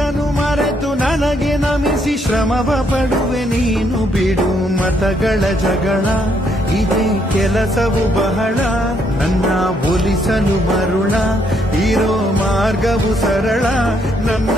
ಇದನ್ನು ಮರೆತು ನನಗೆ ನಮಿಸಿ ಶ್ರಮವ ಪಡುವೆ ನೀನು ಬಿಡು ಮತಗಳ ಜಗಳ ಇದೇ ಕೆಲಸವು ಬಹಳ ನನ್ನ ಒಲಿಸಲು ಮರುಳ ಇರೋ ಮಾರ್ಗವು ಸರಳ ನನ್ನ